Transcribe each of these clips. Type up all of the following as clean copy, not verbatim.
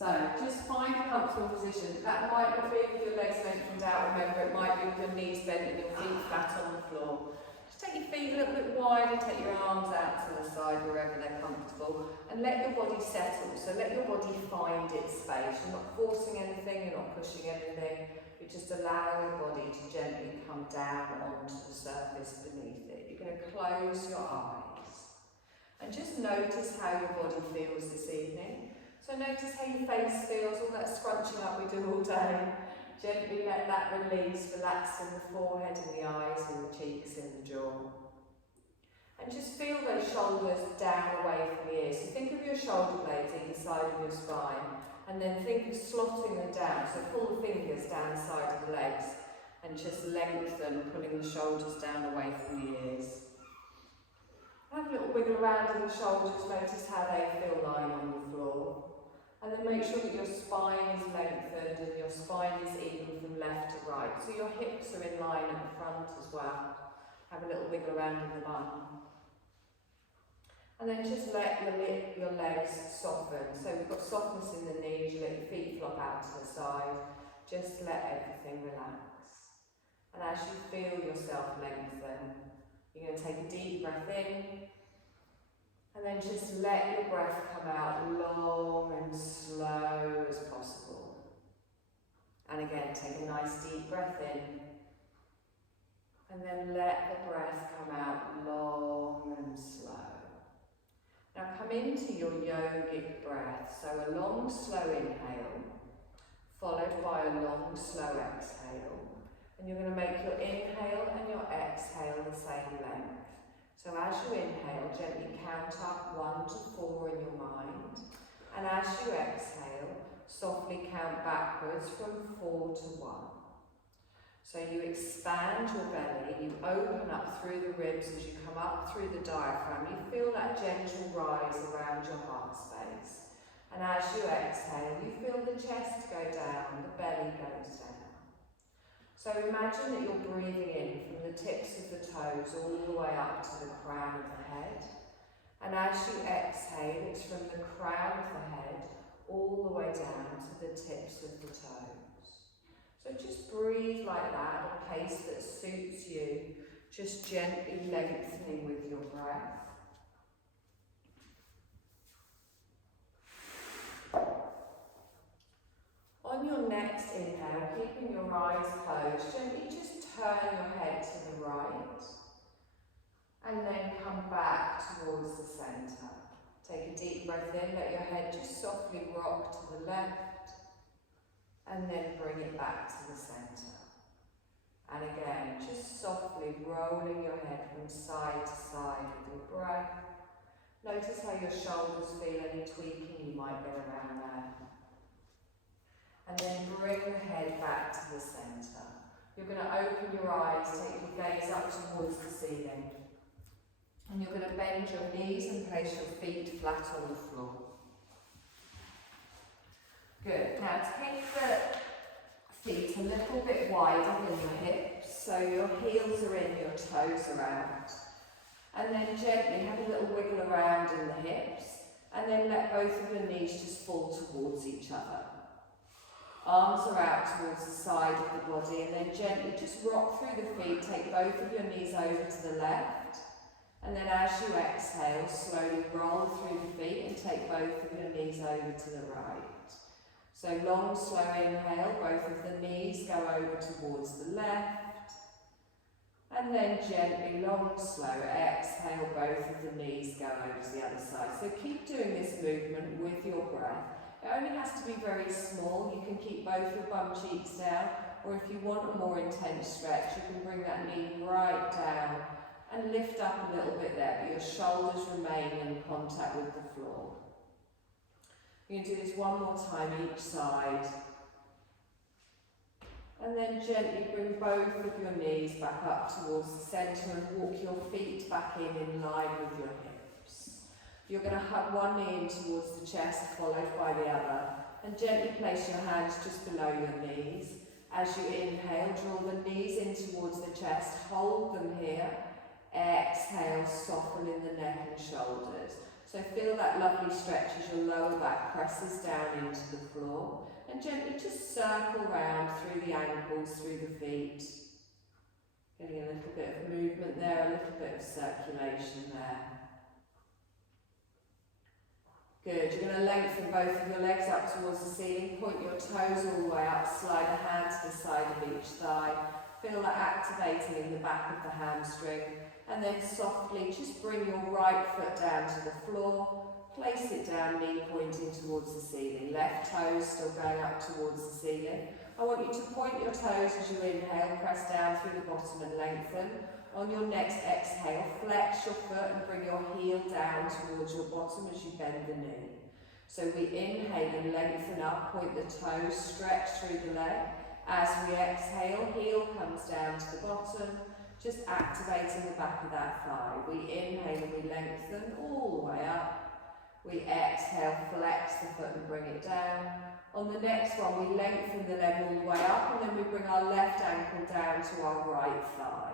So just find a comfortable position. That might not be with your legs lengthened out, remember it might be with your knees bent and your feet flat on the floor. Just take your feet a little bit wide and take your arms out to the side wherever they're comfortable and let your body settle. So let your body find its space. You're not forcing anything, you're not pushing anything. You're just allowing your body to gently come down onto the surface beneath it. You're going to close your eyes and just notice how your body feels this evening. So notice how your face feels, all that scrunching up we do all day. Gently let that release, relaxing the forehead and the eyes and the cheeks and the jaw. And just feel those shoulders down away from the ears. So think of your shoulder blades either side of your spine and then think of slotting them down. So pull the fingers down the side of the legs and just lengthen, pulling the shoulders down away from the ears. Have a little wiggle around in the shoulders, notice how they feel lying on the floor. And then make sure that your spine is lengthened and your spine is even from left to right. So your hips are in line at the front as well. Have a little wiggle around in the bum. And then just let your legs soften. So we've got softness in the knees, you let your feet flop out to the side. Just let everything relax. And as you feel yourself lengthen, you're going to take a deep breath in. And then just let your breath come out long and slow as possible. And again, take a nice deep breath in. And then let the breath come out long and slow. Now come into your yogic breath. So a long, slow inhale, followed by a long, slow exhale. And you're going to make your inhale and your exhale the same length. So as you inhale, gently count up 1 to 4 in your mind. And as you exhale, softly count backwards from 4 to 1. So you expand your belly, you open up through the ribs as you come up through the diaphragm. You feel that gentle rise around your heart space. And as you exhale, you feel the chest go down, the belly goes down. So imagine that you're breathing in from the tips of the toes all the way up to the crown of the head. And as you exhale, it's from the crown of the head all the way down to the tips of the toes. So just breathe like that at a pace that suits you, just gently lengthening with your breath. On your next inhale, keeping your eyes closed, gently just turn your head to the right and then come back towards the centre. Take a deep breath in, let your head just softly rock to the left and then bring it back to the centre. And again, just softly rolling your head from side to side with your breath. Notice how your shoulders feel, any tweaking you might get around there. And then bring the head back to the centre. You're going to open your eyes, take your gaze up towards the ceiling. And you're going to bend your knees and place your feet flat on the floor. Good. Now take the feet a little bit wider than your hips, so your heels are in, your toes are out. And then gently have a little wiggle around in the hips, and then let both of your knees just fall towards each other. Arms are out towards the side of the body, and then gently just rock through the feet, take both of your knees over to the left, and then as you exhale, slowly roll through the feet and take both of your knees over to the right. So long, slow inhale, both of the knees go over towards the left, and then gently, long, slow exhale, both of the knees go over to the other side. So keep doing this movement with your breath. It only has to be very small. You can keep both your bum cheeks down, or if you want a more intense stretch, you can bring that knee right down and lift up a little bit there, but your shoulders remain in contact with the floor. You're going to do this one more time each side. And then gently bring both of your knees back up towards the centre and walk your feet back in line with your hips. You're going to hug one knee in towards the chest, followed by the other, and gently place your hands just below your knees. As you inhale, draw the knees in towards the chest, hold them here. Exhale, soften in the neck and shoulders. So feel that lovely stretch as your lower back presses down into the floor, and gently just circle round through the ankles, through the feet. Getting a little bit of movement there, a little bit of circulation there. Good, you're going to lengthen both of your legs up towards the ceiling, point your toes all the way up, slide a hand to the side of each thigh. Feel that activating in the back of the hamstring. And then softly just bring your right foot down to the floor. Place it down, knee pointing towards the ceiling. Left toes still going up towards the ceiling. I want you to point your toes as you inhale, press down through the bottom and lengthen. On your next exhale, flex your foot and bring your heel down towards your bottom as you bend the knee. So we inhale and lengthen up, point the toes, stretch through the leg. As we exhale, heel comes down to the bottom, just activating the back of that thigh. We inhale and we lengthen all the way up. We exhale, flex the foot and bring it down. On the next one, we lengthen the leg all the way up, and then we bring our left ankle down to our right thigh.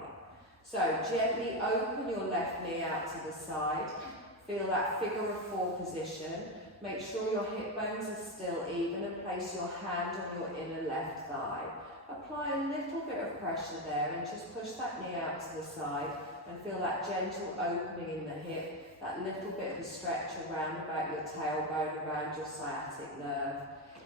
So gently open your left knee out to the side. Feel that figure of four position. Make sure your hip bones are still even and place your hand on your inner left thigh. Apply a little bit of pressure there and just push that knee out to the side and feel that gentle opening in the hip, that little bit of a stretch around about your tailbone, around your sciatic nerve.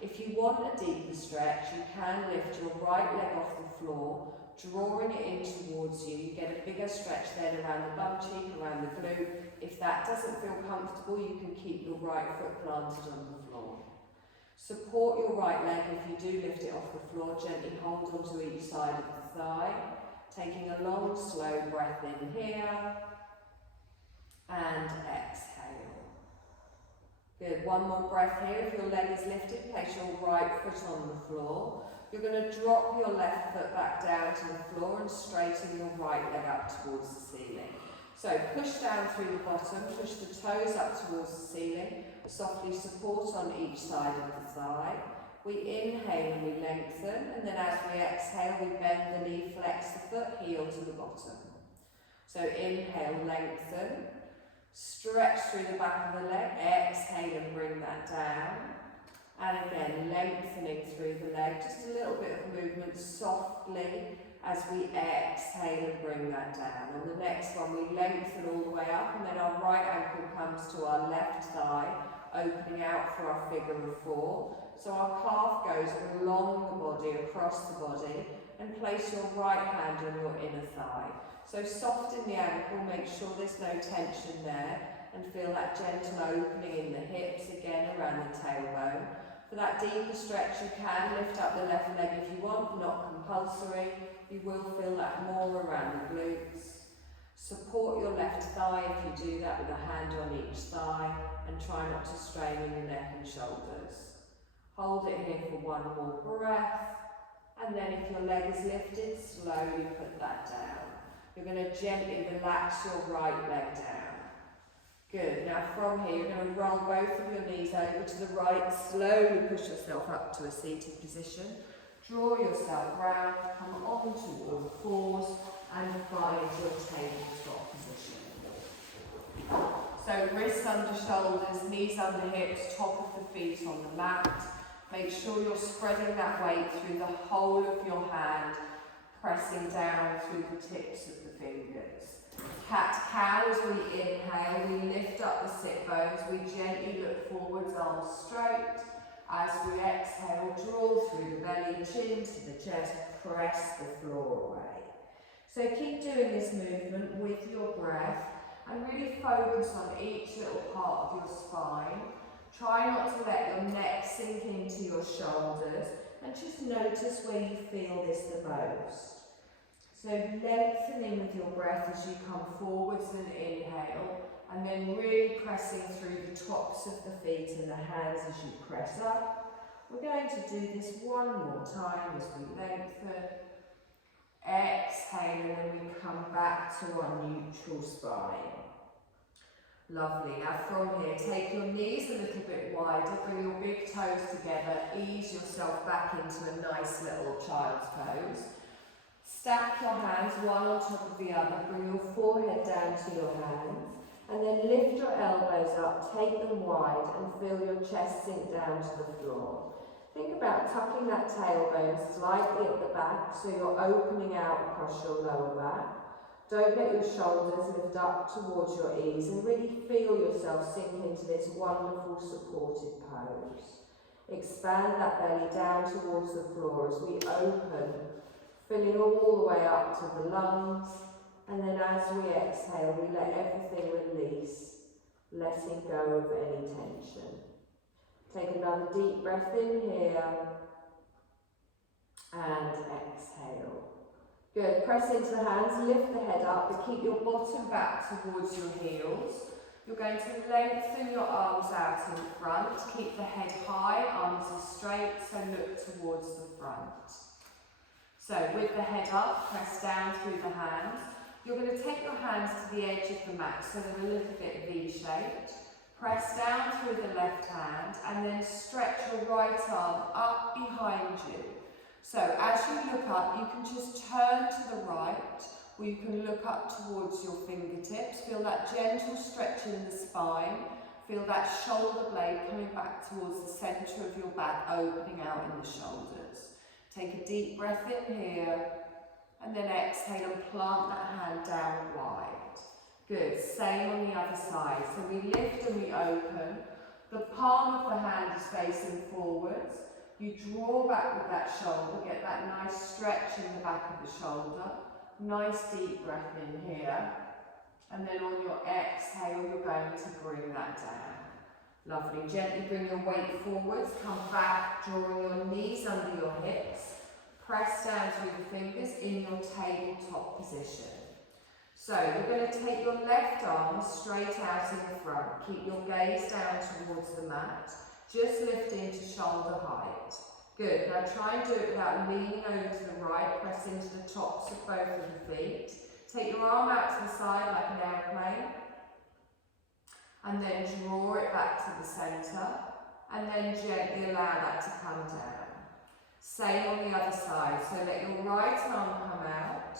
If you want a deeper stretch, you can lift your right leg off the floor, drawing it in towards you. You get a bigger stretch then around the bum cheek, around the glute. If that doesn't feel comfortable, you can keep your right foot planted on the floor. Support your right leg. If you do lift it off the floor, gently hold onto each side of the thigh. Taking a long, slow breath in here. And exhale. Good, one more breath here. If your leg is lifted, place your right foot on the floor. You're going to drop your left foot back down to the floor and straighten your right leg up towards the ceiling. So push down through the bottom, push the toes up towards the ceiling, softly support on each side of the thigh. We inhale and we lengthen, and then as we exhale, we bend the knee, flex the foot, heel to the bottom. So inhale, lengthen, stretch through the back of the leg, exhale and bring that down. And again, lengthening through the leg, just a little bit of movement softly as we exhale and bring that down. On the next one, we lengthen all the way up, and then our right ankle comes to our left thigh, opening out for our figure of four. So our calf goes along the body, across the body, and place your right hand on your inner thigh. So soften the ankle, make sure there's no tension there, and feel that gentle opening in the hips, again around the tailbone. For that deeper stretch, you can lift up the left leg if you want, not compulsory. You will feel that more around the glutes. Support your left thigh if you do that with a hand on each thigh, and try not to strain in the neck and shoulders. Hold it here for one more breath, and then if your leg is lifted, slowly put that down. You're going to gently relax your right leg down. Good, now from here you're going to roll both of your knees over to the right, slowly push yourself up to a seated position. Draw yourself round, come onto all fours and find your tabletop position. So wrists under shoulders, knees under hips, top of the feet on the mat. Make sure you're spreading that weight through the whole of your hand, pressing down through the tips of the fingers. Cat-cow as we inhale, we lift up the sit bones, we gently look forwards, arms straight. As we exhale, draw through the belly, chin to the chest, press the floor away. So keep doing this movement with your breath and really focus on each little part of your spine. Try not to let your neck sink into your shoulders, and just notice where you feel this the most. So lengthening with your breath as you come forwards and inhale, and then really pressing through the tops of the feet and the hands as you press up. We're going to do this one more time as we lengthen. Exhale, and then we come back to our neutral spine. Lovely. Now from here, take your knees a little bit wider, bring your big toes together, ease yourself back into a nice little child's pose. Stack your hands one on top of the other, bring your forehead down to your hands, And then lift your elbows up, take them wide, and feel your chest sink down to the floor. Think about tucking that tailbone slightly at the back so you're opening out across your lower back. Don't let your shoulders lift up towards your ears, and really feel yourself sink into this wonderful supported pose. Expand that belly down towards the floor as we open, filling all the way up to the lungs. And then as we exhale, we let everything release, letting go of any tension. Take another deep breath in here and exhale. Good. Press into the hands, lift the head up, but keep your bottom back towards your heels. You're going to lengthen your arms out in front. Keep the head high, arms are straight, so look towards the front. So with the head up, press down through the hands. You're going to take your hands to the edge of the mat so they're a little bit V-shaped. Press down through the left hand and then stretch your right arm up behind you. So as you look up, you can just turn to the right, or you can look up towards your fingertips. Feel that gentle stretch in the spine. Feel that shoulder blade coming back towards the centre of your back, opening out in the shoulders. Take a deep breath in here, and then exhale and plant that hand down wide. Good, same on the other side. So we lift and we open. The palm of the hand is facing forwards. You draw back with that shoulder, get that nice stretch in the back of the shoulder. Nice deep breath in here. And then on your exhale, you're going to bring that down. Lovely. Gently bring your weight forwards. Come back, drawing your knees under your hips. Press down through the fingers in your tabletop position. So you're going to take your left arm straight out in the front. Keep your gaze down towards the mat. Just lift into shoulder height. Good. Now try and do it without leaning over to the right. Press into the tops of both of the feet. Take your arm out to the side like an airplane. And then draw it back to the centre. And then gently allow that to come down. Same on the other side. So let your right arm come out.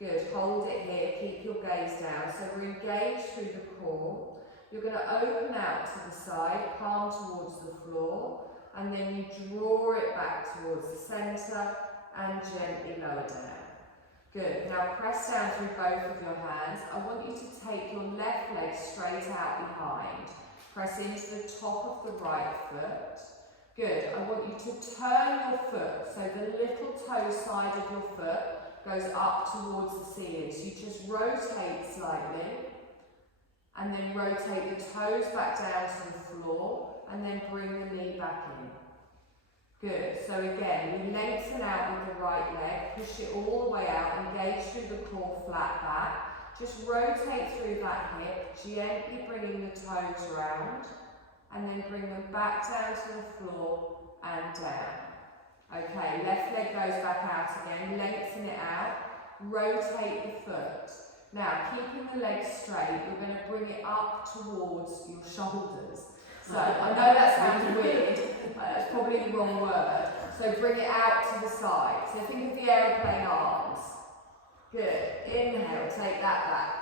Good. Hold it here. Keep your gaze down. So we're engaged through the core. You're going to open out to the side, palm towards the floor, and then you draw it back towards the centre and gently lower down. Good. Now press down through both of your hands. I want you to take your left leg straight out behind. Press into the top of the right foot. Good. I want you to turn your foot so the little toe side of your foot goes up towards the ceiling. So you just rotate slightly. And then rotate the toes back down to the floor, and then bring the knee back in. Good. So again, we lengthen out with the right leg, push it all the way out, engage through the core, flat back. Just rotate through that hip, gently bringing the toes round, and then bring them back down to the floor and down. Okay, left leg goes back out again, lengthen it out, rotate the foot. Now, keeping the legs straight, you're going to bring it up towards your shoulders. So, I know that sounds weird, it's probably the wrong word. So bring it out to the side. So think of the aeroplane arms. Good. Inhale, take that back.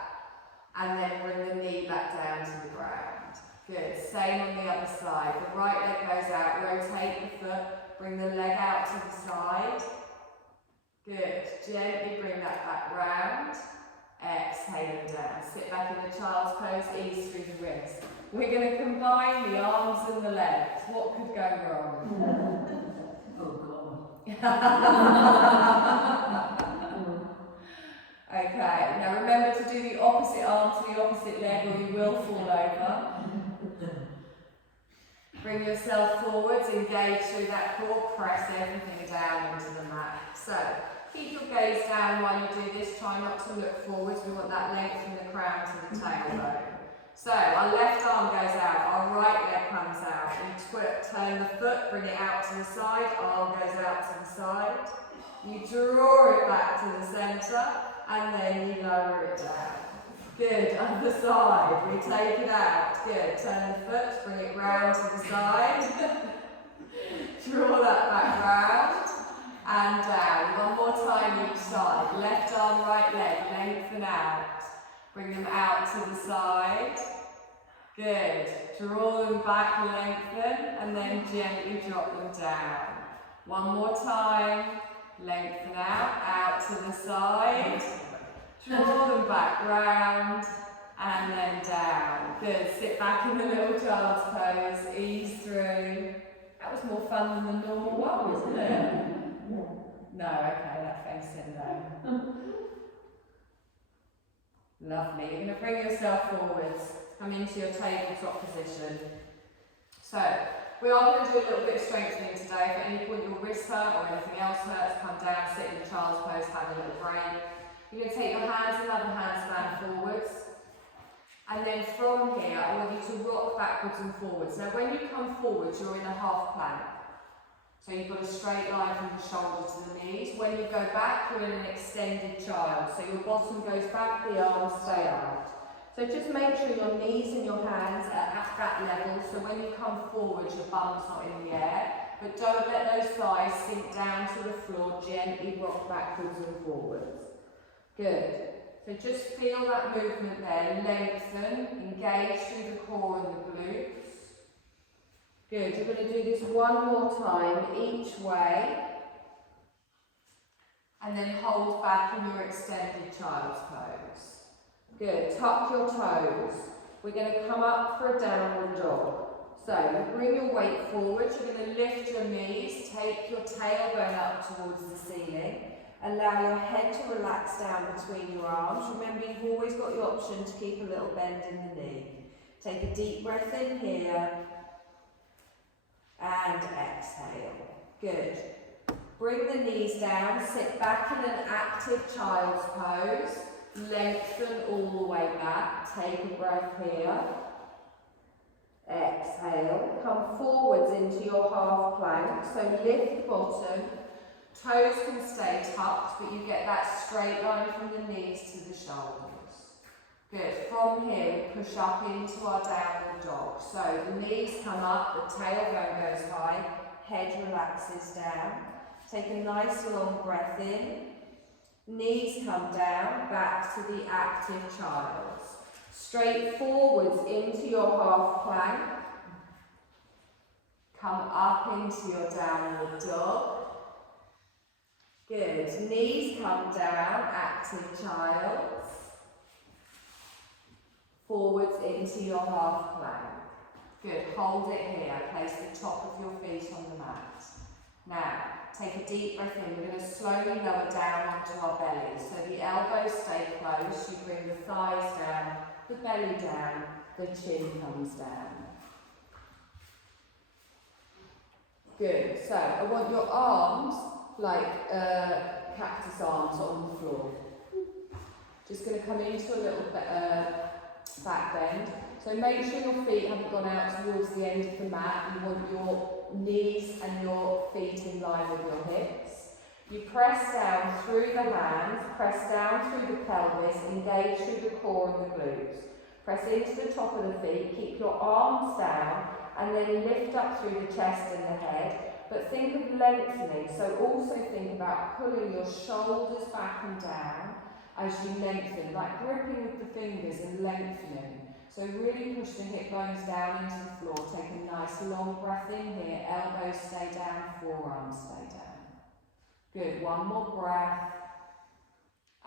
And then bring the knee back down to the ground. Good. Same on the other side. The right leg goes out, rotate the foot, bring the leg out to the side. Good. Gently bring that back round. Exhale and down. Sit back in the child's pose, ease through the wrists. We're going to combine the arms and the legs. What could go wrong? Oh God. Okay, now remember to do the opposite arm to the opposite leg or you will fall over. Bring yourself forwards, engage through that core, press everything down into the mat. So, keep your gaze down while you do this, try not to look forwards, we want that length from the crown to the tailbone. So, our left arm goes out, our right leg comes out, you turn the foot, bring it out to the side, arm goes out to the side, you draw it back to the centre, and then you lower it down. Good, other side, we take it out, good, turn the foot, bring it round to the side, draw that back round, and down. One more time each side. Left arm, right leg, lengthen out. Bring them out to the side. Good. Draw them back, lengthen, and then gently drop them down. One more time. Lengthen out to the side. Draw them back round, and then down. Good. Sit back in the little child's pose. Ease through. That was more fun than the normal one, wasn't it? No, okay, that face said no. Lovely. You're going to bring yourself forwards. Come into your tabletop position. So, we are going to do a little bit of strengthening today. If at any point your wrist hurt or anything else hurts, come down, sit in the child's pose, have a little break. You're going to take your hands and other handstand forwards. And then from here, I want you to rock backwards and forwards. Now, when you come forwards, you're in a half plank. So you've got a straight line from the shoulder to the knees. When you go back, you're in an extended child. So your bottom goes back, the arms stay out. So just make sure your knees and your hands are at that level. So when you come forward, your bum's not in the air. But don't let those thighs sink down to the floor. Gently rock backwards and forwards. Good. So just feel that movement there. Lengthen, engage through the core and the glutes. Good, you're going to do this one more time each way. And then hold back in your extended child's pose. Good, tuck your toes. We're going to come up for a downward dog. So, bring your weight forward. You're going to lift your knees, take your tailbone up towards the ceiling. Allow your head to relax down between your arms. Remember, you've always got the option to keep a little bend in the knee. Take a deep breath in here. And exhale. Good. Bring the knees down, sit back in an active child's pose. Lengthen all the way back. Take a breath here. Exhale. Come forwards into your half plank. So lift the bottom. Toes can stay tucked, but you get that straight line from the knees to the shoulders. Good. From here, we push up into our downward dog. So the knees come up, the tailbone goes high, head relaxes down. Take a nice long breath in. Knees come down, back to the active child. Straight forwards into your half plank. Come up into your downward dog. Good. Knees come down, active child. Forwards into your half plank. Good, hold it here. Place the top of your feet on the mat. Now, take a deep breath in. We're going to slowly lower down onto our belly. So the elbows stay close. You bring the thighs down, the belly down, the chin comes down. Good, so I want your arms like cactus arms on the floor. Just going to come into a little bit back bend. So make sure your feet haven't gone out towards the end of the mat. You want your knees and your feet in line with your hips. You press down through the hands, press down through the pelvis, engage through the core and the glutes. Press into the top of the feet, keep your arms down, and then lift up through the chest and the head. But think of lengthening, so also think about pulling your shoulders back and down as you lengthen, like gripping with the fingers and lengthening. So really push the hip bones down into the floor. Take a nice long breath in here, elbows stay down, forearms stay down. Good, one more breath.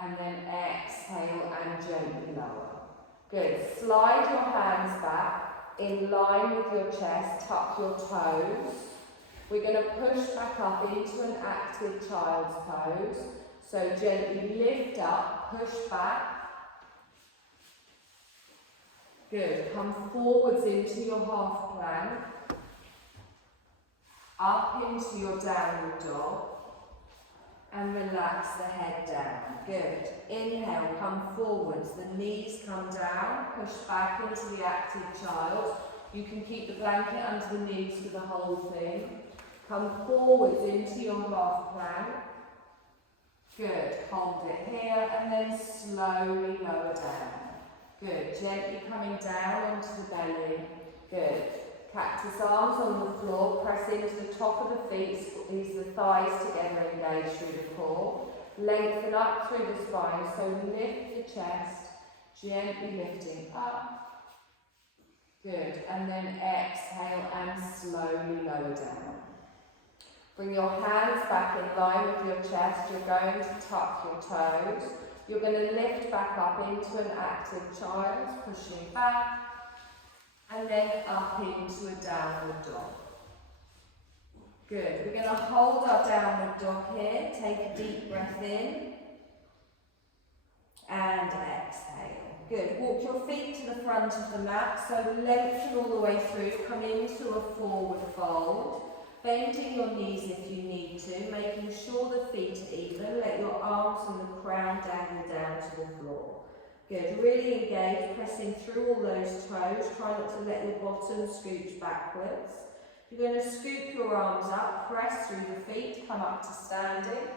And then exhale and gently lower. Good, slide your hands back in line with your chest, tuck your toes. We're going to push back up into an active child's pose. So gently lift up, push back. Good. Come forwards into your half plank. Up into your downward dog. And relax the head down. Good. Inhale, come forwards. The knees come down. Push back into the active child. You can keep the blanket under the knees for the whole thing. Come forwards into your half plank. Good. Hold it here and then slowly lower down. Good. Gently coming down onto the belly. Good. Cactus arms on the floor. Press into the top of the feet. Squeeze the thighs together. Engage through the core. Lengthen up through the spine. So lift the chest. Gently lifting up. Good. And then exhale and slowly lower down. Bring your hands back in line with your chest. You're going to tuck your toes. You're going to lift back up into an active child, pushing back. And then up into a downward dog. Good. We're going to hold our downward dog here. Take a deep breath in. And exhale. Good. Walk your feet to the front of the mat. So lengthen all the way through. Come into a forward fold. Bending your knees if you need to. Making sure the feet are even. Let your arms and the crown dangle down to the floor. Good. Really engage. Pressing through all those toes. Try not to let your bottom scooch backwards. You're going to scoop your arms up. Press through the feet. Come up to standing.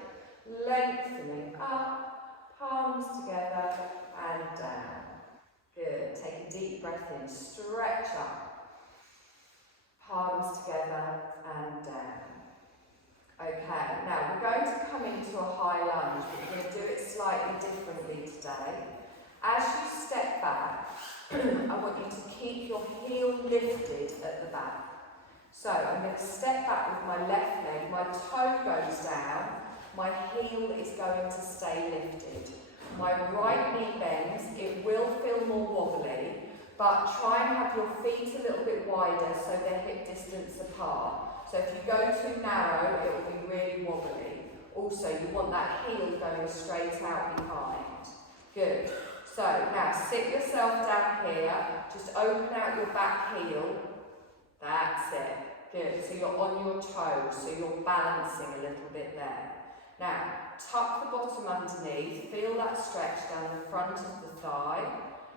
Lengthening up. Palms together and down. Good. Take a deep breath in. Stretch up. Palms together and down. Okay, now we're going to come into a high lunge, but we're going to do it slightly differently today. As you step back, I want you to keep your heel lifted at the back. So I'm going to step back with my left leg, my toe goes down, my heel is going to stay lifted. My right knee bends, it will feel more wobbly, but try and have your feet a little bit wider so they're hip distance apart. So if you go too narrow, it will be really wobbly. Also, you want that heel going straight out behind. Good. So now sit yourself down here, just open out your back heel. That's it. Good. So you're on your toes, so you're balancing a little bit there. Now, tuck the bottom underneath, feel that stretch down the front of the thigh,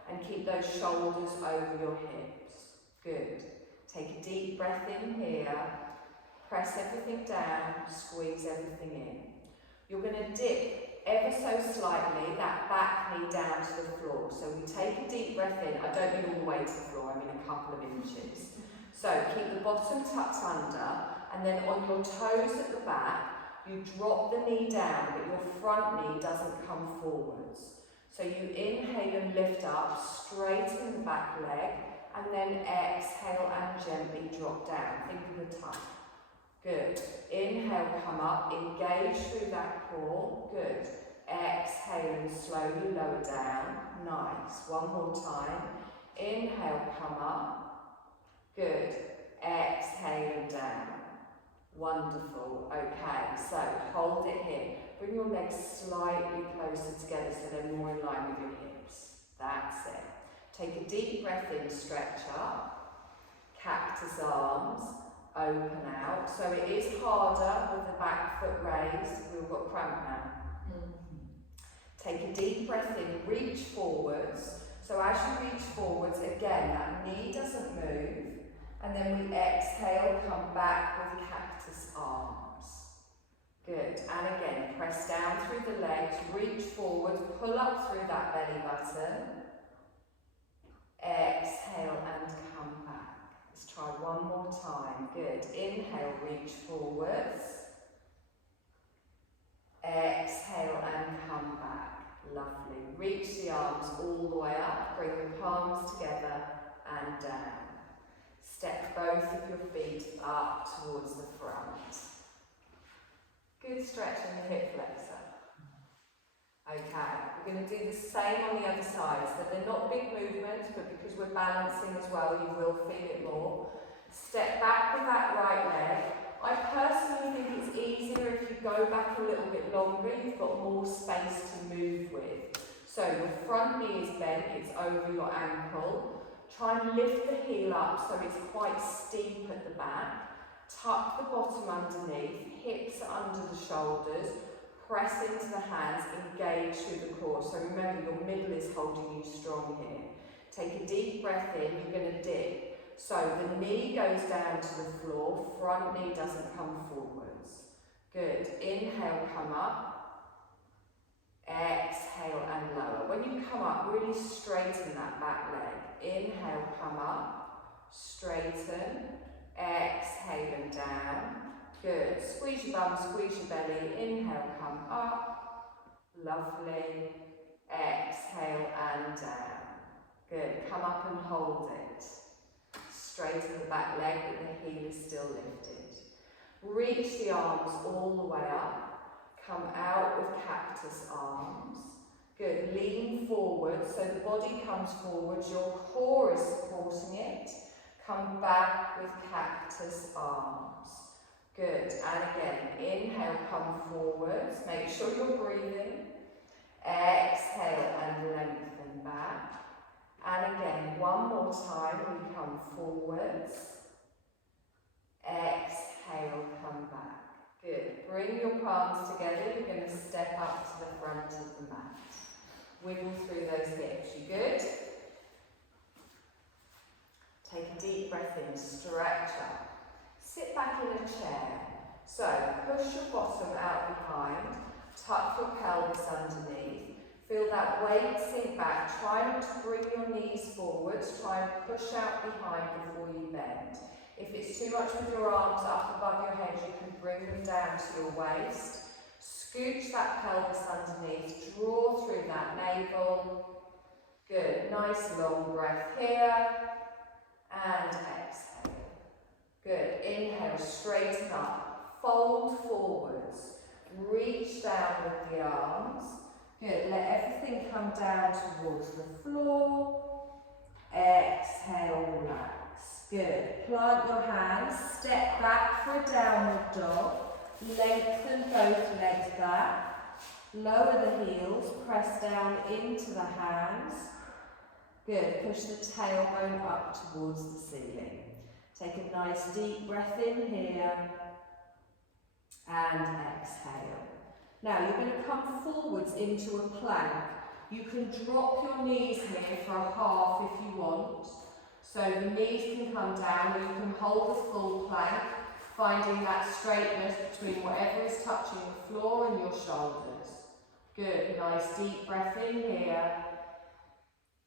and keep those shoulders over your hips. Good. Take a deep breath in here, press everything down, squeeze everything in. You're going to dip ever so slightly that back knee down to the floor. So we take a deep breath in, I don't mean all the way to the floor, I mean a couple of inches. So keep the bottom tucked under, and then on your toes at the back, you drop the knee down, but your front knee doesn't come forwards. So you inhale and lift up, straighten the back leg, and then exhale and gently drop down. Think of the tongue. Good. Inhale, come up, engage through that core. Good. Exhale and slowly lower down. Nice. One more time. Inhale, come up. Good. Exhale and down. Wonderful. Okay, so hold it here. Bring your legs slightly closer together so they're more in line with your hips. That's it. Take a deep breath in, stretch up. Cactus arms, open out. So it is harder with the back foot raised. We've got cramp now. Take a deep breath in, reach forwards. So as you reach forwards, again, that knee doesn't move. And then we exhale, come back with cactus arms. Good. And again, press down through the legs, reach forward, pull up through that belly button. Exhale and come back. Let's try one more time. Good. Inhale, reach forwards. Exhale and come back. Lovely. Reach the arms all the way up. Bring the palms together and down. Step both of your feet up towards the front. Good stretch in the hip flexor. Okay, we're going to do the same on the other side. So they're not big movements, but because we're balancing as well, you will feel it more. Step back with that right leg. I personally think it's easier if you go back a little bit longer. You've got more space to move with. So your front knee is bent, it's over your ankle. Try and lift the heel up so it's quite steep at the back. Tuck the bottom underneath, hips under the shoulders, press into the hands, engage through the core. So remember, your middle is holding you strong here. Take a deep breath in, you're going to dip. So the knee goes down to the floor, front knee doesn't come forwards. Good. Inhale, come up. Exhale and lower. When you come up, really straighten that back leg. Inhale, come up. Straighten. Exhale and down. Good. Squeeze your bum, squeeze your belly. Inhale, come up. Lovely. Exhale and down. Good. Come up and hold it. Straighten the back leg, but the heel is still lifted. Reach the arms all the way up. Come out with cactus arms. Good. Lean forward so the body comes forward. Your core is supporting it. Come back with cactus arms. Good. And again, inhale, come forwards. Make sure you're breathing. Exhale and lengthen back. And again, one more time, we come forwards. Exhale, come back. Good. Bring your palms together. You're going to step up to the front of the mat. Wiggle through those hips. You good? Take a deep breath in. Stretch up. Sit back in a chair. So, push your bottom out behind. Tuck your pelvis underneath. Feel that weight sink back. Try not to bring your knees forwards. Try and push out behind before you bend. If it's too much with your arms up above your head, you can bring them down to your waist. Scooch that pelvis underneath. Draw through that navel. Good. Nice long breath here. And exhale. Good. Inhale, straighten up. Fold forwards. Reach down with the arms. Good, let everything come down towards the floor. Exhale, relax. Good, plant your hands, step back for a downward dog. Lengthen both legs back. Lower the heels, press down into the hands. Good, push the tailbone up towards the ceiling. Take a nice deep breath in here. And exhale. Now you're going to come forwards into a plank. You can drop your knees here for a half if you want. So the knees can come down or you can hold the full plank, finding that straightness between whatever is touching the floor and your shoulders. Good, nice deep breath in here.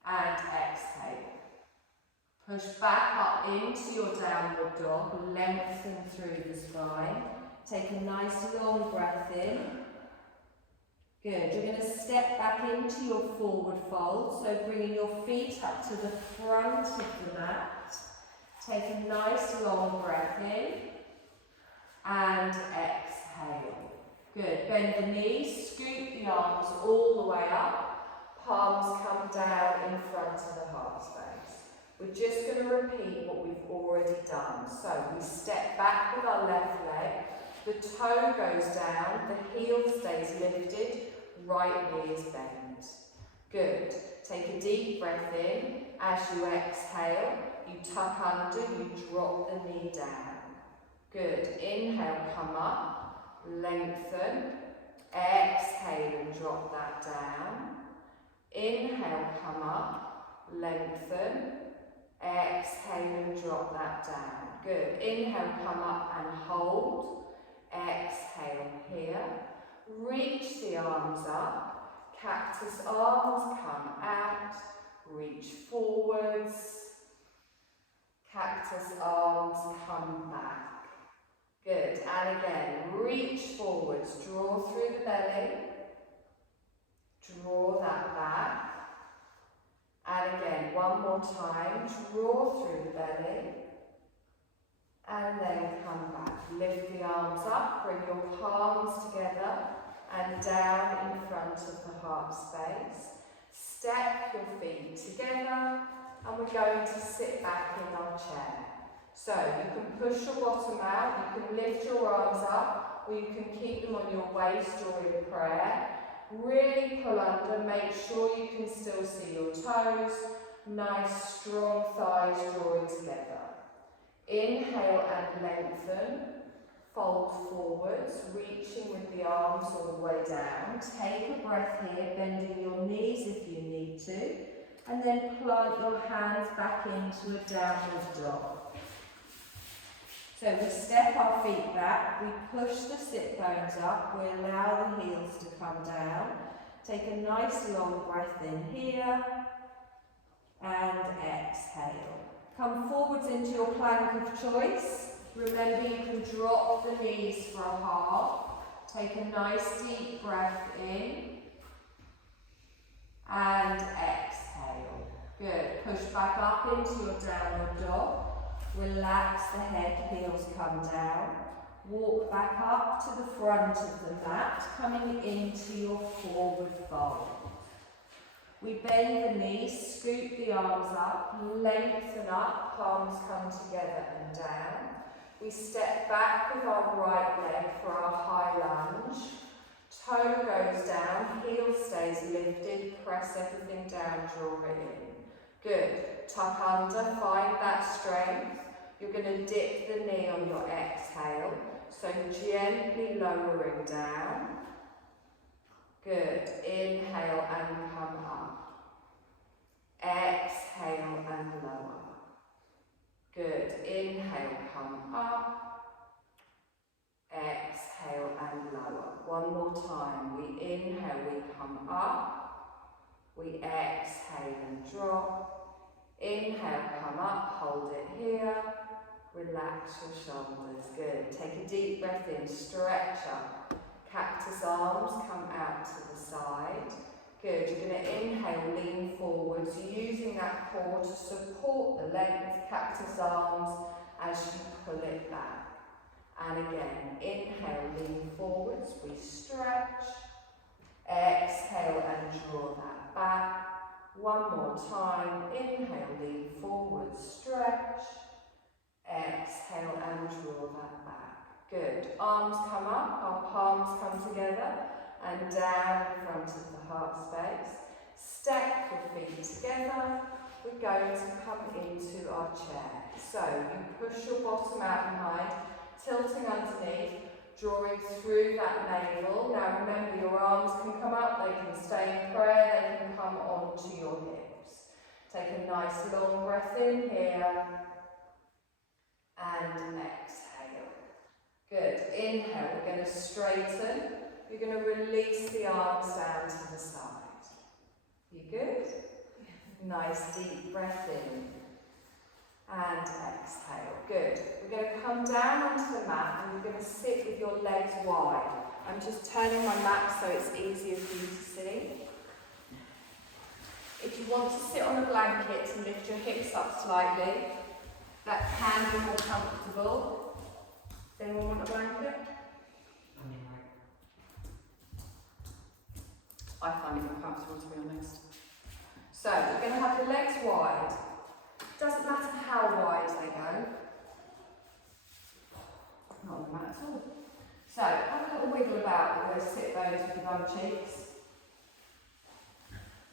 And exhale. Push back up into your downward dog, lengthen through the spine. Take a nice long breath in. Good, you're going to step back into your forward fold, so bringing your feet up to the front of the mat. Take a nice long breath in and exhale. Good, bend the knees, scoop the arms all the way up, palms come down in front of the heart space. We're just going to repeat what we've already done. So we step back with our left leg. The toe goes down, the heel stays lifted, right knee is bent. Good. Take a deep breath in. As you exhale, you tuck under, you drop the knee down. Good. Inhale, come up, lengthen. Exhale and drop that down. Inhale, come up, lengthen. Exhale and drop that down. Good. Inhale, come up and hold. Exhale here. Reach the arms up. Cactus arms come out. Reach forwards. Cactus arms come back. Good. And again, reach forwards. Draw through the belly. Draw that back. And again, one more time. Draw through the belly. And then come back. Lift the arms up, bring your palms together and down in front of the heart space. Step your feet together and we're going to sit back in our chair. So you can push your bottom out, you can lift your arms up or you can keep them on your waist or in prayer. Really pull under, make sure you can still see your toes. Nice strong thighs drawing together. Inhale and lengthen, fold forwards, reaching with the arms all the way down. Take a breath here, bending your knees if you need to, and then plant your hands back into a downward dog. So we step our feet back, we push the sit bones up, we allow the heels to come down. Take a nice long breath in here, and exhale. Come forwards into your plank of choice. Remember you can drop the knees for a half. Take a nice deep breath in and exhale. Good. Push back up into your downward dog. Relax the head, heels come down. Walk back up to the front of the mat, coming into your forward fold. We bend the knees, scoop the arms up, lengthen up, palms come together and down. We step back with our right leg for our high lunge. Toe goes down, heel stays lifted, press everything down, draw it in. Good. Tuck under, find that strength. You're going to dip the knee on your exhale, so gently lowering down. Good. Inhale and come up. Exhale and lower. Good. Inhale, come up. Exhale and lower. One more time. We inhale, we come up. We exhale and drop. Inhale, come up, hold it here. Relax your shoulders. Good. Take a deep breath in, stretch up. Cactus arms come out to the side. Good. You're going to inhale, lean forwards, using that core to support the length, cactus arms, as you pull it back. And again, inhale, lean forwards, we stretch. Exhale and draw that back. One more time. Inhale, lean forwards, stretch. Exhale and draw that back. Good. Arms come up, our palms come together and down in front of the heart space. Stack your feet together. We're going to come into our chair. So you push your bottom out behind, tilting underneath, drawing through that navel. Now remember, your arms can come up, they can stay in prayer, they can come onto your hips. Take a nice long breath in here and exhale. Good. Inhale, we're going to straighten. You're going to release the arms down to the side. You good? Nice deep breath in. And exhale. Good. We're going to come down onto the mat and we're going to sit with your legs wide. I'm just turning my mat so it's easier for you to see. If you want to sit on a blanket and lift your hips up slightly, that can be more comfortable. Does anyone want a blanket? I find it more comfortable, to be honest. So we're going to have the legs wide. Doesn't matter how wide they go. Not on the mat at all. So have a little wiggle about with those sit bones with your bum cheeks.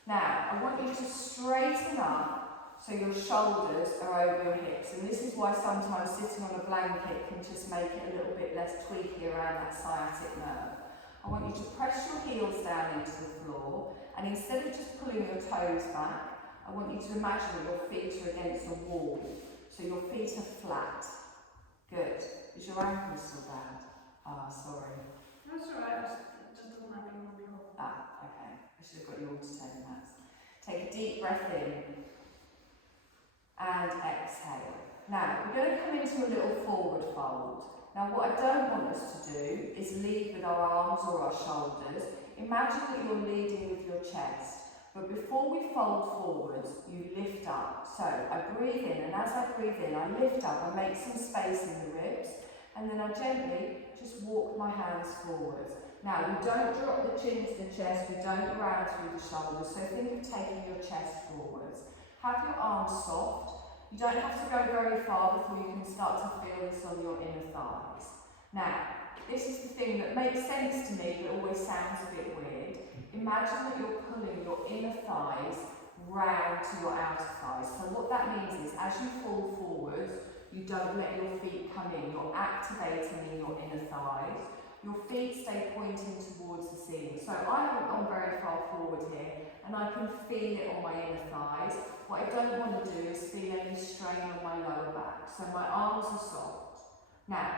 Now I want you to straighten up so your shoulders are over your hips, and this is why sometimes sitting on a blanket can just make it a little bit less tweaky around that sciatic nerve. I want you to press your heels down into the floor, and instead of just pulling your toes back, I want you to imagine that your feet are against a wall, so your feet are flat. Good. Is your ankle still bad? Ah, sorry. That's alright, it just doesn't have any more control. Ah, okay. I should have got you all to turn that. Take a deep breath in and exhale. Now, we're going to come into a little forward fold. Now, what I don't want us to do is lead with our arms or our shoulders. Imagine that you're leading with your chest. But before we fold forwards, you lift up. So I breathe in, and as I breathe in, I lift up, I make some space in the ribs, and then I gently just walk my hands forwards. Now, we don't drop the chin to the chest, we don't round through the shoulders, so think of taking your chest forwards. Have your arms soft. You don't have to go very far before you can start to feel this on your inner thighs. Now, this is the thing that makes sense to me but always sounds a bit weird. Imagine that you're pulling your inner thighs round to your outer thighs. So what that means is as you fall forwards, you don't let your feet come in. You're activating in your inner thighs. Your feet stay pointing towards the ceiling. So I haven't gone very far forward here, and I can feel it on my inner thighs. What I don't want to do is feel any strain on my lower back. So my arms are soft. Now,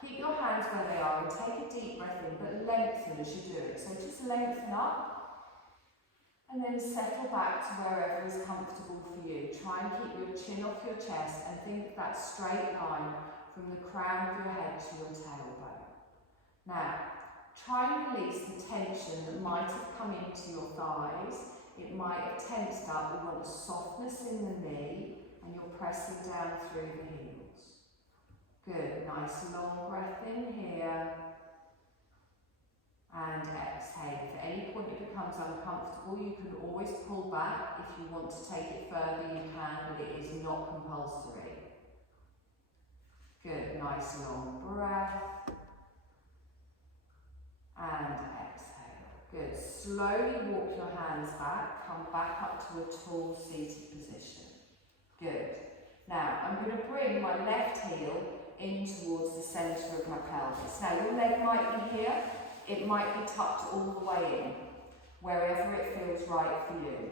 keep your hands where they are and take a deep breath in, but lengthen as you do it. So just lengthen up and then settle back to wherever is comfortable for you. Try and keep your chin off your chest and think of that straight line from the crown of your head to your tailbone. Now, try and release the tension that might have come into your thighs. it might have tensed up. We want a softness in the knee, and you're pressing down through the heels. Good, nice long breath in here. And exhale. If at any point it becomes uncomfortable, you can always pull back. If you want to take it further, you can, but it is not compulsory. Good, nice long breath. And exhale. Good. Slowly walk your hands back. Come back up to a tall seated position. Good. Now, I'm going to bring my left heel in towards the centre of my pelvis. Now, your leg might be here. It might be tucked all the way in, wherever it feels right for you.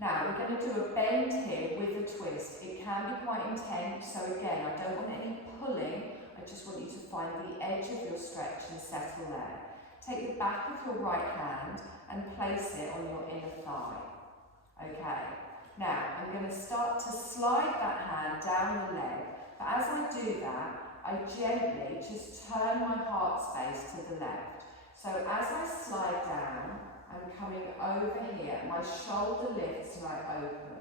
Now, we're going to do a bend here with a twist. It can be quite intense, so again, I don't want any pulling. I just want you to find the edge of your stretch and settle there. Take the back of your right hand and place it on your inner thigh. Okay. Now, I'm going to start to slide that hand down the leg, but as I do that, I gently just turn my heart space to the left. So as I slide down, I'm coming over here. My shoulder lifts and I open.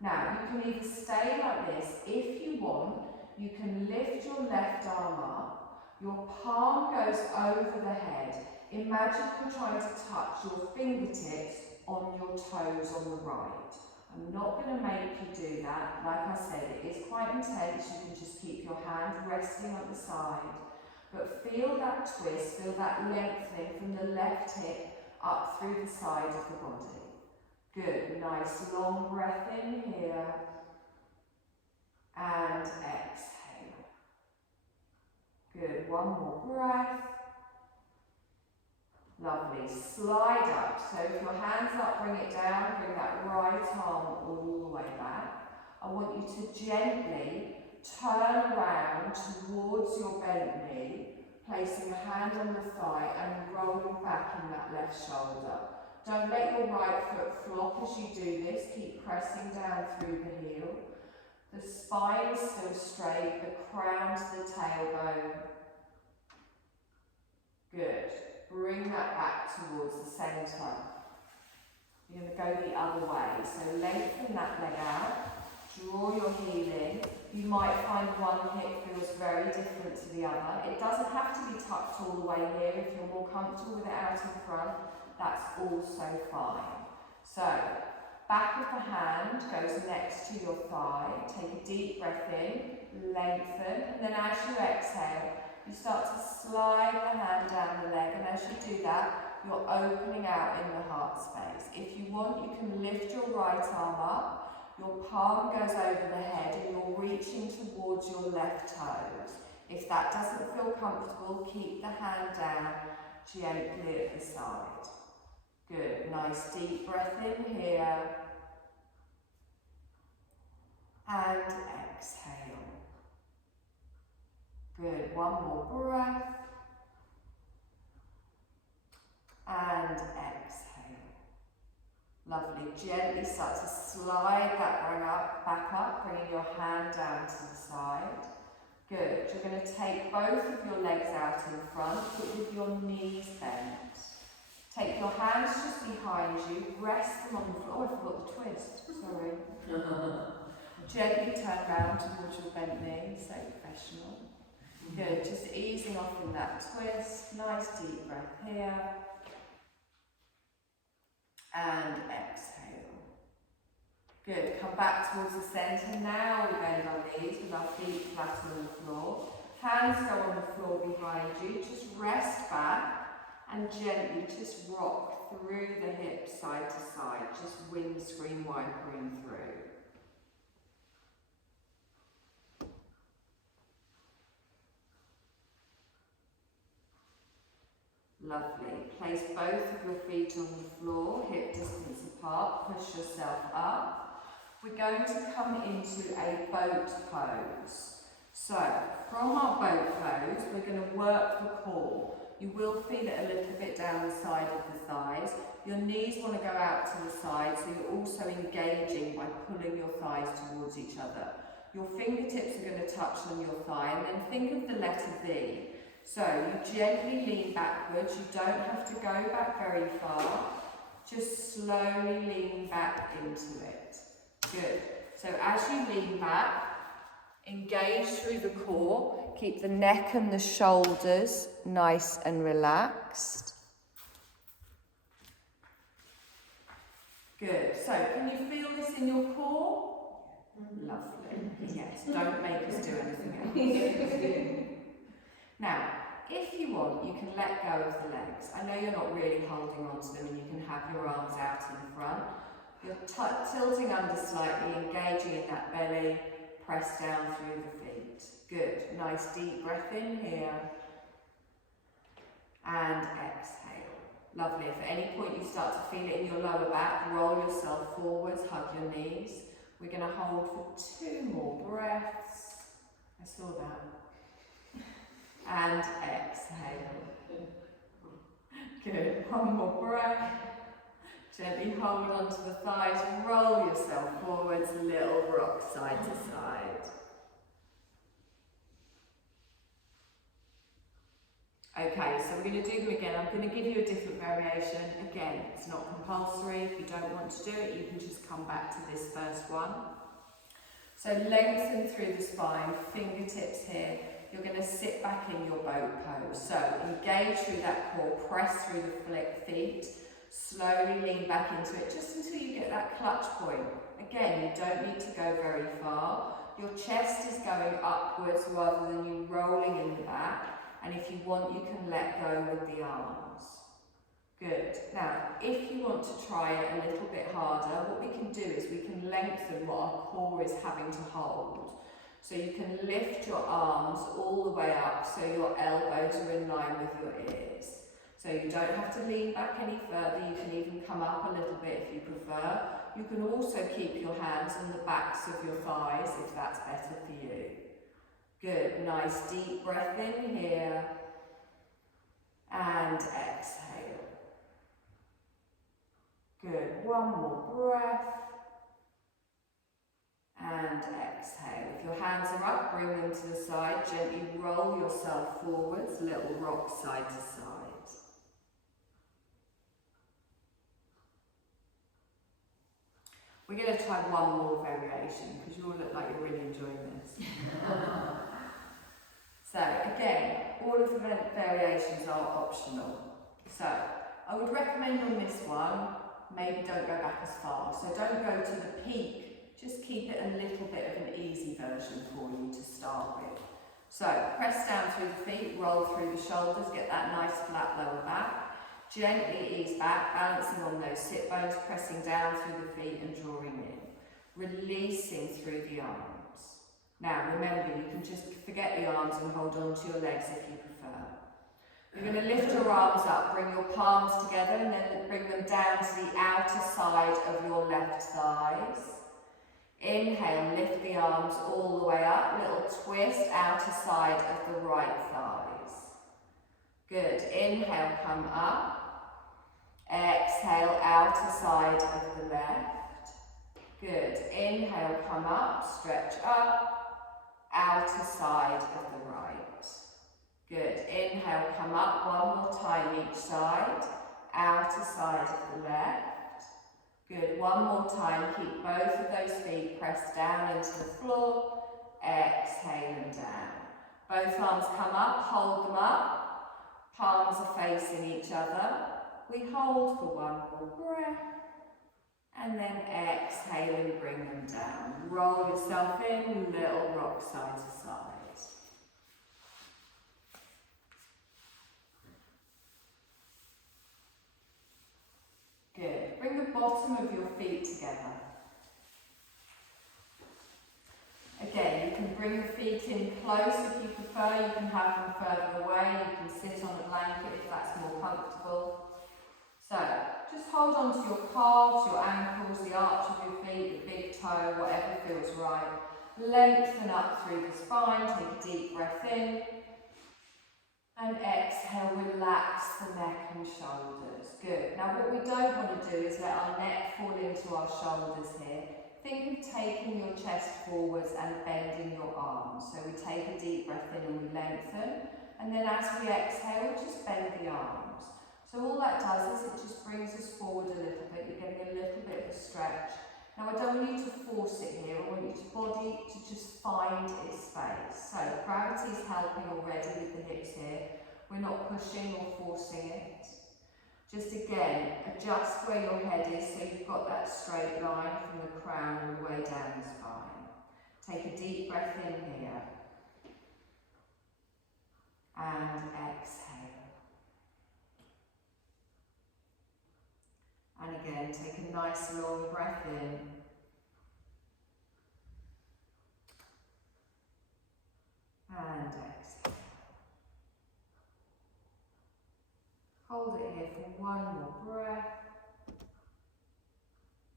Now, you can either stay like this. If you want, you can lift your left arm up. Your palm goes over the head. Imagine you're trying to touch your fingertips on your toes on the right. I'm not going to make you do that. Like I said, it is quite intense. You can just keep your hand resting on the side. But feel that twist, feel that lengthening from the left hip up through the side of the body. Good. Nice long breath in here. And exhale. Good. One more breath. Lovely. Slide up. So if your hands up, bring it down. Bring that right arm all the way back. I want you to gently turn around towards your bent knee, placing a hand on the thigh and rolling back in that left shoulder. Don't let your right foot flop as you do this. Keep pressing down through the heel. The spine is still straight, the crown to the tailbone. Good. Bring that back towards the centre. You're going to go the other way. So lengthen that leg out. Draw your heel in. You might find one hip feels very different to the other. It doesn't have to be tucked all the way here. If you're more comfortable with it out in front, that's also fine. So, back of the hand goes next to your thigh. Take a deep breath in, lengthen, and then as you exhale, you start to slide the hand down the leg, and as you do that, you're opening out in the heart space. If you want, you can lift your right arm up. Your palm goes over the head and you're reaching towards your left toes. If that doesn't feel comfortable, keep the hand down gently at the side. Good. Nice deep breath in here. And exhale. Good. One more breath. And exhale. Lovely. Gently start to slide that back up, bringing your hand down to the side. Good. You're going to take both of your legs out in front, but with your knees bent. Take your hands just behind you, rest them on the floor. Oh, I forgot the twist. Sorry. Gently turn round towards your bent knee, so professional. Good. Just easing off in that twist. Nice deep breath here. And exhale. Good. Come back towards the centre. Now we bend our knees with our feet flat on the floor. Hands go on the floor behind you. Just rest back and gently just rock through the hips side to side. Just windscreen wipering through. Lovely. Place both of your feet on the floor, hip distance apart, push yourself up. We're going to come into a boat pose. So, from our boat pose, we're going to work the core. You will feel it a little bit down the side of the thighs. Your knees want to go out to the side, so you're also engaging by pulling your thighs towards each other. Your fingertips are going to touch on your thigh, and then think of the letter V. So you gently lean backwards, you don't have to go back very far. Just slowly lean back into it. Good. So as you lean back, engage through the core. Keep the neck and the shoulders nice and relaxed. Good. So can you feel this in your core? Lovely. Yes, don't make us do anything else. Now, if you want, you can let go of the legs. I know you're not really holding on to them and you can have your arms out in front. You're tilting under slightly, engaging in that belly, press down through the feet. Good. Nice deep breath in here. And exhale. Lovely. If at any point you start to feel it in your lower back, roll yourself forwards, hug your knees. We're going to hold for 2 more breaths. I saw that. And exhale. Good. 1 more breath. Gently hold onto the thighs, roll yourself forwards, little rock side to side. Okay, so we're going to do them again. I'm going to give you a different variation. Again, it's not compulsory. If you don't want to do it, you can just come back to this first one. So lengthen through the spine, fingertips here. You're going to sit back in your boat pose. So engage through that core, press through the feet, slowly lean back into it just until you get that clutch point. Again, you don't need to go very far. Your chest is going upwards rather than you rolling in the back. And if you want, you can let go with the arms. Good. Now, if you want to try it a little bit harder, what we can do is we can lengthen what our core is having to hold. So you can lift your arms all the way up so your elbows are in line with your ears. So you don't have to lean back any further. You can even come up a little bit if you prefer. You can also keep your hands on the backs of your thighs if that's better for you. Good. Nice deep breath in here. And exhale. Good. 1 more breath. And exhale. If your hands are up, bring them to the side. Gently roll yourself forwards, little rock side to side. We're going to try 1 more variation because you all look like you're really enjoying this. So again, all of the variations are optional. So I would recommend on this one, maybe don't go back as far. So don't go to the peak, just keep it a little bit of an easy version for you to start with. So press down through the feet, roll through the shoulders, get that nice flat lower back. Gently ease back, balancing on those sit bones, pressing down through the feet and drawing in. Releasing through the arms. Now remember, you can just forget the arms and hold on to your legs if you prefer. You're going to lift your arms up, bring your palms together and then bring them down to the outer side of your left thighs. Inhale, lift the arms all the way up, little twist, outer side of the right thighs. Good, inhale, come up. Exhale, outer side of the left. Good, inhale, come up, stretch up. Outer side of the right. Good. Inhale, come up 1 more time each side. Outer side of the left. Good. 1 more time. Keep both of those feet pressed down into the floor. Exhale and down. Both arms come up. Hold them up. Palms are facing each other. We hold for 1 more breath. And then exhale and bring them down. Roll yourself in, little rock side to side. Good. Bring the bottom of your feet together. Again, you can bring the feet in close if you prefer. You can have them further away. You can sit on a blanket if that's more comfortable. So, just hold on to your calves, your ankles, the arch of your feet, the big toe, whatever feels right. Lengthen up through the spine, take a deep breath in. And exhale, relax the neck and shoulders. Good. Now what we don't want to do is let our neck fall into our shoulders here. Think of taking your chest forwards and bending your arms. So we take a deep breath in and we lengthen. And then as we exhale, just bend the arms. So all that does is it just brings us forward a little bit. You're getting a little bit of a stretch. Now I don't want you to force it here. I want your body to just find its space. So gravity is helping already with the hips here. We're not pushing or forcing it. Just again, adjust where your head is so you've got that straight line from the crown all the way down the spine. Take a deep breath in here. And exhale. And again, take a nice long breath in. And exhale. Hold it here for one more breath.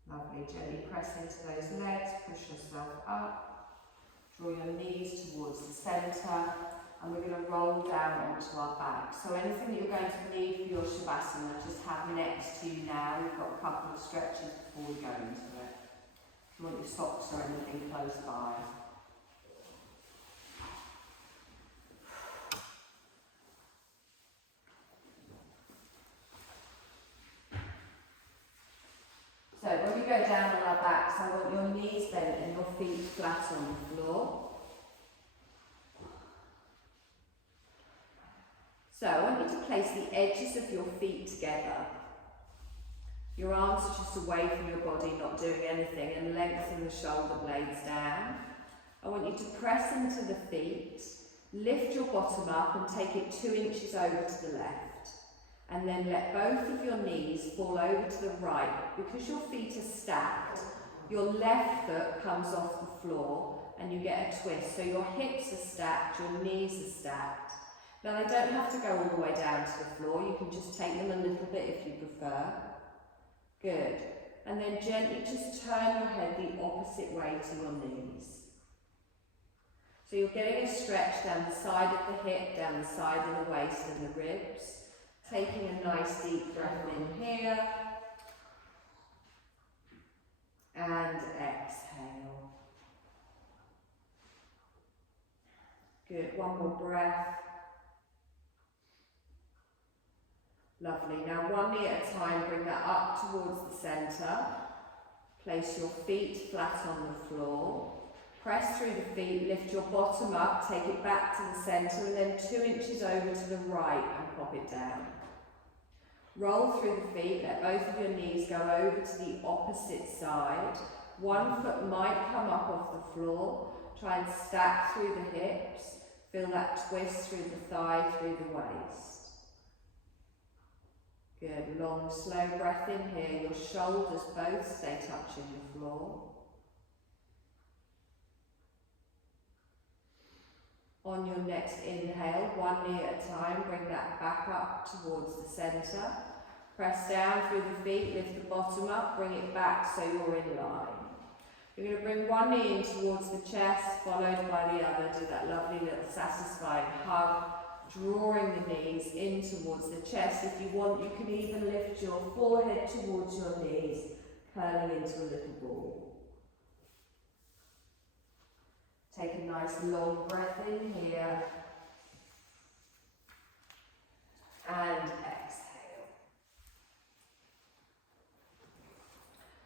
Lovely. Gently press into those legs, push yourself up. Draw your knees towards the centre. And we're going to roll down onto our back. So anything that you're going to need for your Shavasana, just have next to you now. We've got a couple of stretches before we go into it. If you want your socks or anything close by. So when we go down on our backs, I want your knees bent and your feet flat on the floor. So I want you to place the edges of your feet together. Your arms are just away from your body, not doing anything, and lengthen the shoulder blades down. I want you to press into the feet, lift your bottom up and take it 2 inches over to the left. And then let both of your knees fall over to the right. Because your feet are stacked, your left foot comes off the floor and you get a twist. So your hips are stacked, your knees are stacked. Now they don't have to go all the way down to the floor, you can just take them a little bit if you prefer. Good. And then gently just turn your head the opposite way to your knees. So you're getting a stretch down the side of the hip, down the side of the waist and the ribs. Taking a nice deep breath in here. And exhale. Good, one more breath. Lovely, now one knee at a time, bring that up towards the centre. Place your feet flat on the floor. Press through the feet, lift your bottom up, take it back to the centre and then 2 inches over to the right and pop it down. Roll through the feet, let both of your knees go over to the opposite side. One foot might come up off the floor. Try and stack through the hips. Feel that twist through the thigh, through the waist. Good, long, slow breath in here. Your shoulders both stay touching the floor. On your next inhale, one knee at a time, bring that back up towards the centre. Press down through the feet, lift the bottom up, bring it back so you're in line. You're going to bring one knee in towards the chest, followed by the other. Do that lovely little satisfying hug, drawing the knees in towards the chest. If you want, you can even lift your forehead towards your knees, curling into a little ball. Take a nice long breath in here. And exhale.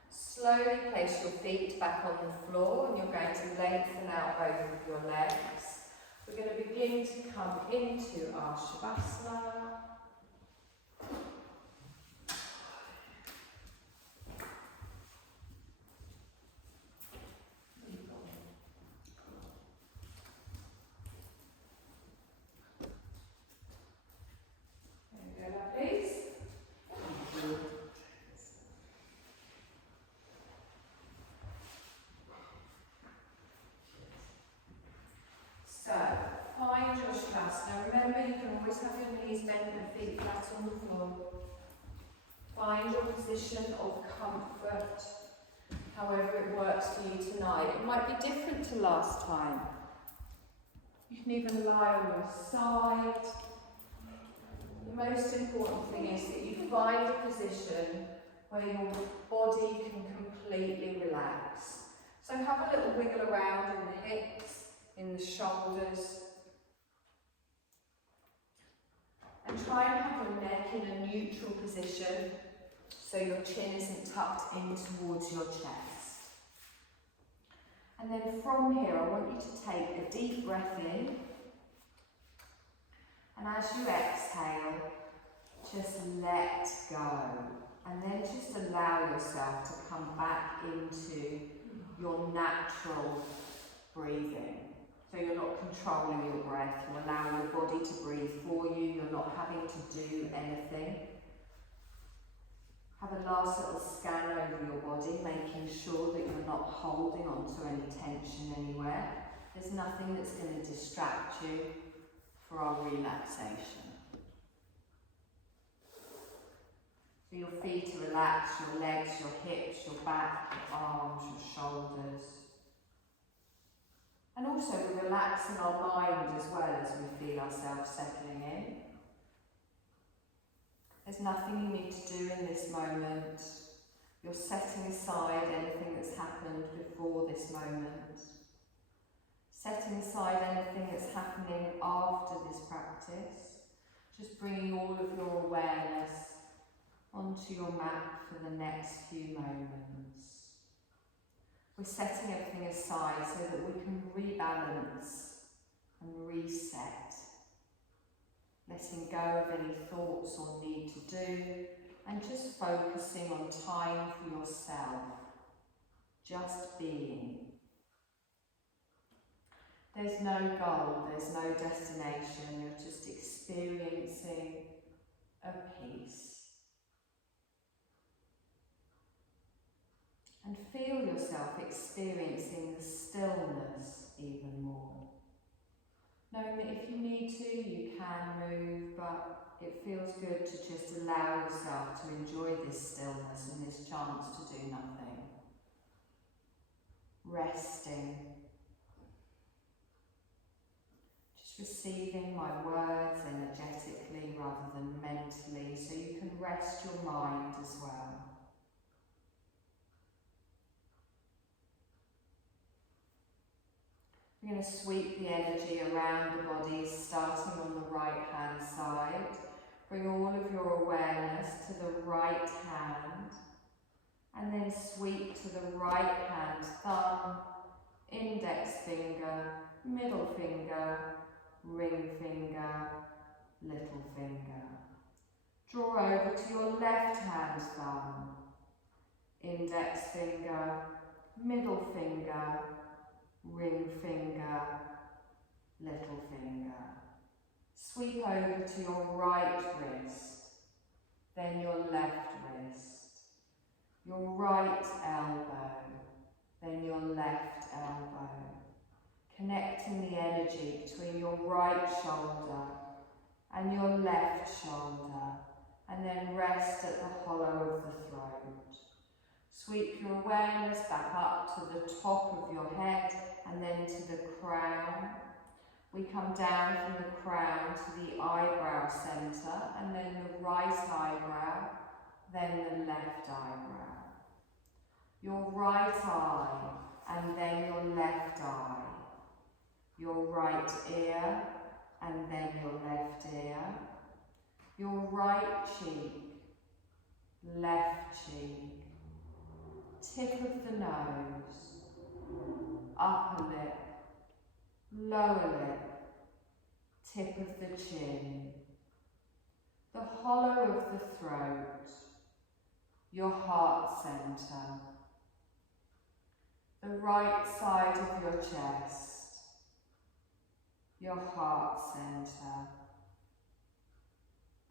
Slowly place your feet back on the floor and you're going to lengthen out both of your legs. We're going to begin to come into our Shavasana. Remember, you can always have your knees bent and feet flat on the floor. Find your position of comfort, however it works for you tonight. It might be different to last time. You can even lie on your side. The most important thing is that you find a position where your body can completely relax. So have a little wiggle around in the hips, in the shoulders. And try and have your neck in a neutral position so your chin isn't tucked in towards your chest. And then from here, I want you to take a deep breath in. And as you exhale, just let go. And then just allow yourself to come back into your natural breathing. So you're not controlling your breath, you allow your body to breathe for you, you're not having to do anything. Have a last little scan over your body, making sure that you're not holding on to any tension anywhere. There's nothing that's going to distract you for our relaxation. So your feet are relaxed, your legs, your hips, your back, your arms, your shoulders. And also we're relaxing our mind as well as we feel ourselves settling in. There's nothing you need to do in this moment. You're setting aside anything that's happened before this moment. Setting aside anything that's happening after this practice. Just bringing all of your awareness onto your mat for the next few moments. We're setting everything aside so that we can rebalance and reset. Letting go of any thoughts or need to do, and just focusing on time for yourself. Just being. There's no goal, there's no destination, you're just experiencing a peace. And feel yourself experiencing the stillness even more. Knowing that if you need to, you can move, but it feels good to just allow yourself to enjoy this stillness and this chance to do nothing. Resting. Just receiving my words energetically rather than mentally, so you can rest your mind as well. We're going to sweep the energy around the body, starting on the right hand side. Bring all of your awareness to the right hand, and then sweep to the right hand thumb, index finger, middle finger, ring finger, little finger. Draw over to your left hand thumb, index finger, middle finger, ring finger, little finger. Sweep over to your right wrist, then your left wrist, your right elbow, then your left elbow. Connecting the energy between your right shoulder and your left shoulder, and then rest at the hollow of the throat. Sweep your awareness back up to the top of your head and then to the crown. We come down from the crown to the eyebrow centre, and then the right eyebrow, then the left eyebrow. Your right eye, and then your left eye. Your right ear, and then your left ear. Your right cheek, left cheek. Tip of the nose, upper lip, lower lip, tip of the chin, the hollow of the throat, your heart centre, the right side of your chest, your heart centre,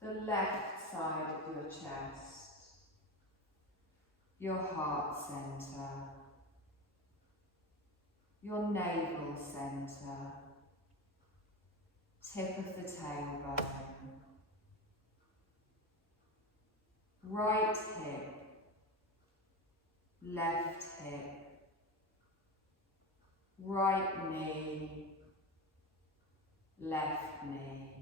the left side of your chest, your heart centre, your navel centre, tip of the tailbone, right hip, left hip, right knee, left knee.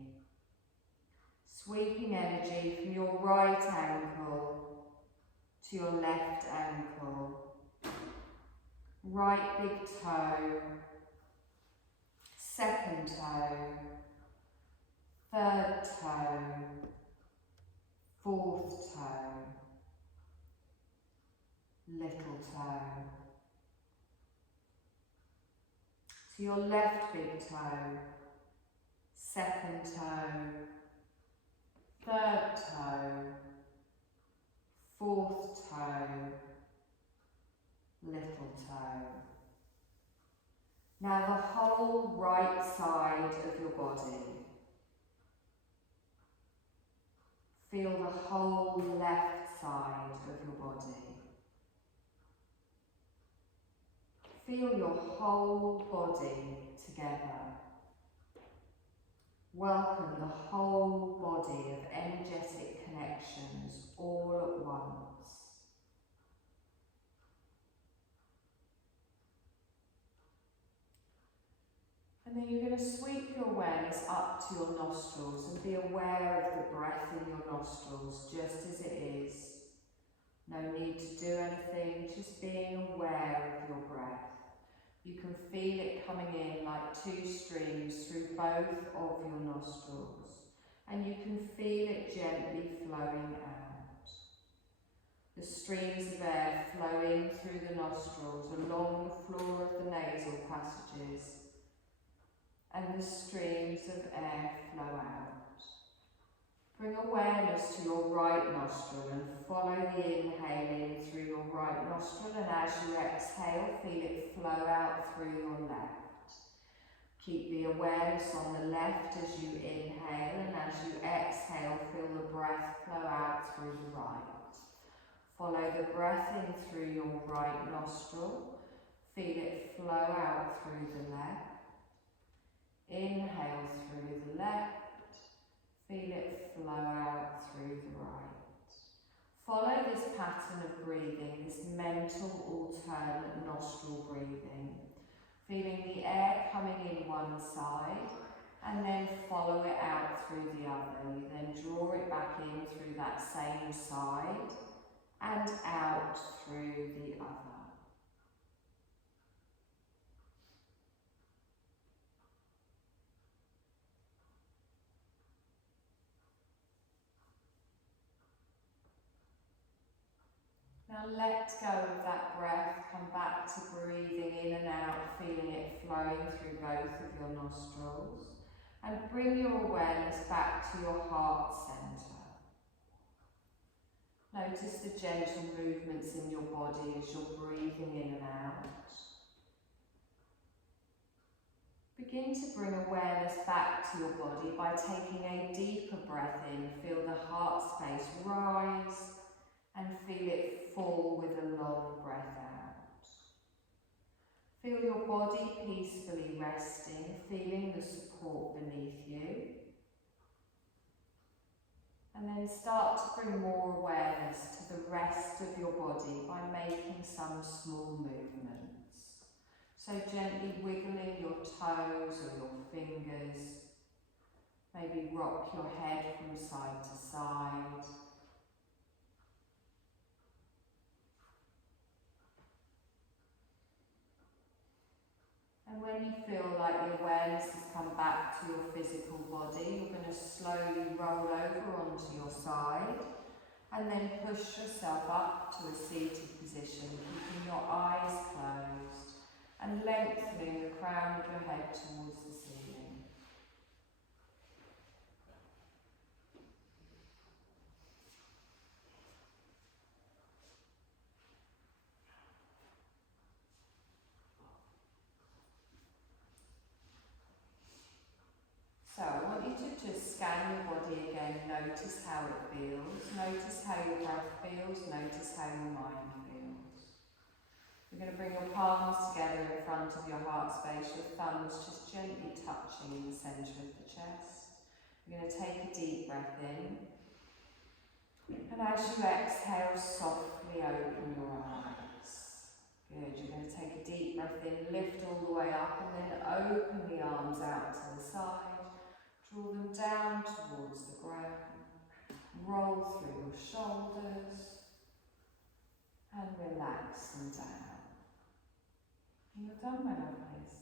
Sweeping energy from your right ankle to your left ankle, right big toe, second toe, third toe, So your left big toe, second toe, third toe, fourth toe, little toe. Now the whole right side of your body. Feel the whole left side of your body. Feel your whole body together. Welcome the whole body of energetic connections all at once. And then you're going to sweep your awareness up to your nostrils and be aware of the breath in your nostrils just as it is. No need to do anything, just being aware of your breath. You can feel it coming in like two streams through both of your nostrils, and you can feel it gently flowing out. The streams of air flow in through the nostrils along the floor of the nasal passages, and the streams of air flow out. Bring awareness to your right nostril and follow the inhale in through your right nostril, and as you exhale, feel it flow out through your left. Keep the awareness on the left as you inhale, and as you exhale, feel the breath flow out through the right. Follow the breath in through your right nostril, feel it flow out through the left. Inhale through the left. Feel it flow out through the right. Follow this pattern of breathing, this mental alternate nostril breathing. Feeling the air coming in one side and then follow it out through the other. You then draw it back in through that same side and out through the other. Now let go of that breath, come back to breathing in and out, feeling it flowing through both of your nostrils, and bring your awareness back to your heart centre. Notice the gentle movements in your body as you're breathing in and out. Begin to bring awareness back to your body by taking a deeper breath in. Feel the heart space rise and feel it fall with a long breath out. Feel your body peacefully resting, feeling the support beneath you. And then start to bring more awareness to the rest of your body by making some small movements. So gently wiggling your toes or your fingers. Maybe rock your head from side to side. And when you feel like the awareness has come back to your physical body, you're going to slowly roll over onto your side and then push yourself up to a seated position, keeping your eyes closed and lengthening the crown of your head towards the ceiling. So I want you to just scan your body again, notice how it feels, notice how your breath feels, notice how your mind feels. You're going to bring your palms together in front of your heart space, your thumbs just gently touching in the centre of the chest. You're going to take a deep breath in, and as you exhale, softly open your eyes. Good, you're going to take a deep breath in, lift all the way up, and then open the arms out to the side. Draw them down towards the ground, roll through your shoulders, and relax them down. And you're done, my lovelies.